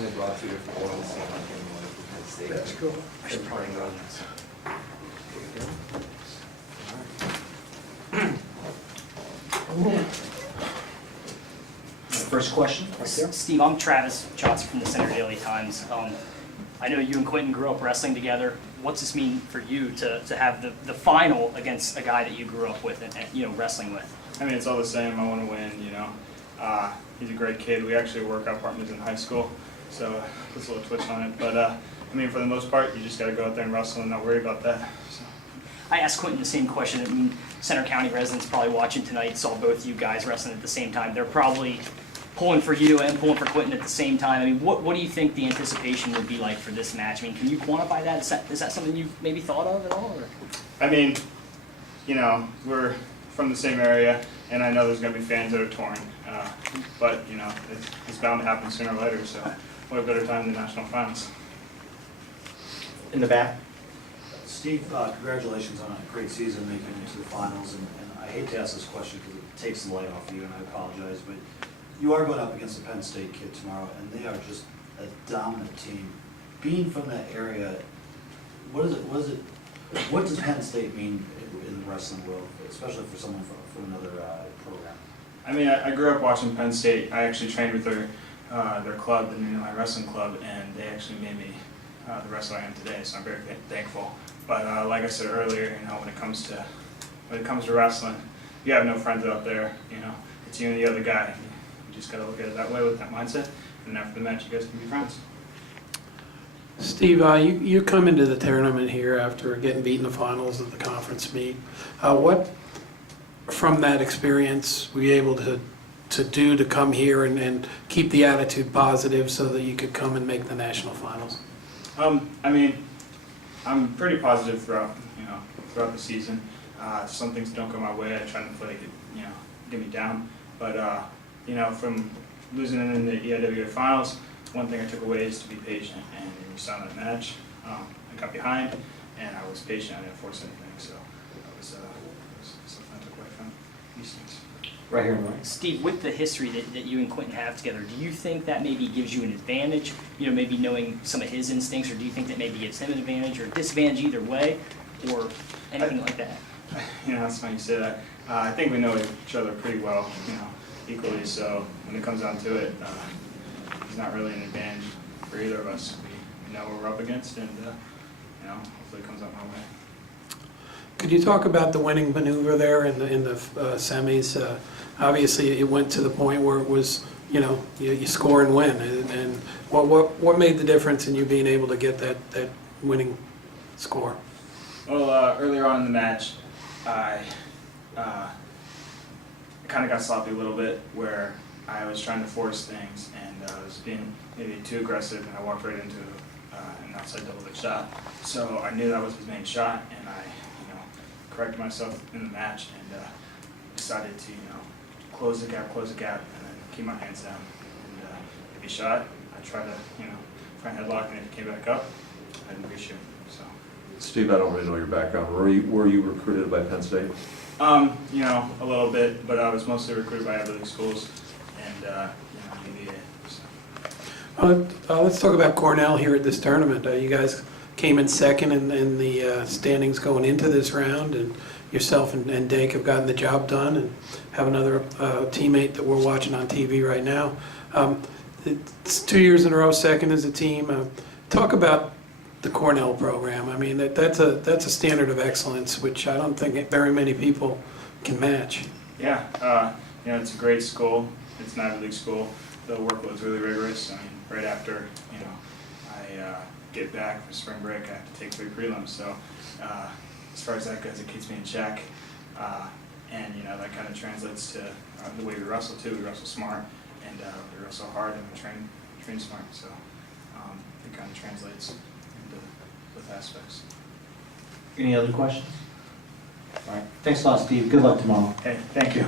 only brought 2 different ones, so I can Penn State. That's cool. And parting guns. First question, right there. Steve, I'm Travis Johnson from the Center Daily Times. I know you and Quentin grew up wrestling together. What's this mean for you to have the final against a guy that you grew up with and wrestling with? I mean, it's all the same. I want to win, you know. He's a great kid. We actually were workout partners in high school, so puts a little twitch on it. But, I mean, for the most part, you just got to go out there and wrestle and not worry about that. So. I asked Quentin the same question. I mean, Center County residents probably watching tonight saw both you guys wrestling at the same time. They're probably pulling for you and pulling for Quentin at the same time. I mean, what do you think the anticipation would be like for this match? I mean, can you quantify that? Is that something you maybe thought of at all? Or? I mean, you know, we're from the same area, and I know there's going to be fans that are touring. But, you know, it's bound to happen sooner or later, so what a better time than the national finals. In the back. Steve, congratulations on a great season making it to the finals, and I hate to ask this question because it takes the light off of you, and I apologize, but you are going up against a Penn State kid tomorrow, and they are just a dominant team. Being from that area, what does Penn State mean in the wrestling world, especially for someone from another program? I mean, I grew up watching Penn State. I actually trained with their club, the New England Wrestling Club, and they actually made me the wrestler I am today. So I'm very thankful. But like I said earlier, you know, when it comes to wrestling, you have no friends out there. You know, it's you and the other guy. You just gotta look at it that way with that mindset, and after the match, you guys can be friends. Steve, you come into the tournament here after getting beat in the finals of the conference meet. What, from that experience, were you able to do to come here and keep the attitude positive so that you could come and make the national finals? I mean, I'm pretty positive throughout the season. Some things don't go my way. I try not to get me down. But you know, from losing in the EIWA finals, one thing I took away is to be patient. And you saw that match, I got behind, and I was patient. I didn't force anything. So that was something I took away from these things. Right here in the right. Steve, with the history that you and Quentin have together, do you think that maybe gives you an advantage, maybe knowing some of his instincts, or do you think that maybe gives him an advantage or disadvantage either way, or anything like that? You know, that's funny you say that. I think we know each other pretty well, equally, so when it comes down to it, it's not really an advantage for either of us. We know what we're up against, and hopefully it comes out my way. Could you talk about the winning maneuver there in the semis? Obviously, it went to the point where it was, you score and win. And what made the difference in you being able to get that winning score? Well, earlier on in the match, I kind of got sloppy a little bit, where I was trying to force things, and I was being maybe too aggressive, and I walked right into an outside double leg shot. So I knew that was his main shot, and I corrected myself in the match, and decided to close the gap, and then keep my hands down. And if he shot, I tried to front headlock, and if he came back up, I didn't reshoot. So. Steve, I don't really know your background. Were you recruited by Penn State? A little bit, but I was mostly recruited by Ivy League schools and UVA. So. Let's talk about Cornell here at this tournament. You guys came in second in the standings going into this round, and yourself and Dake have gotten the job done, and have another teammate that we're watching on TV right now. It's 2 years in a row second as a team. Talk about the Cornell program. I mean, that's a standard of excellence, which I don't think very many people can match. Yeah, it's a great school. It's an Ivy League school. The workload's really rigorous. I mean, right after I get back for spring break, I have to take 3 prelims. So as far as that goes, it keeps me in check, and that kind of translates to the way we wrestle too. We wrestle smart, and we wrestle hard, and we train smart. So it kind of translates into both aspects. Any other questions? All right. Thanks a lot, Steve. Good luck tomorrow. Hey, thank you.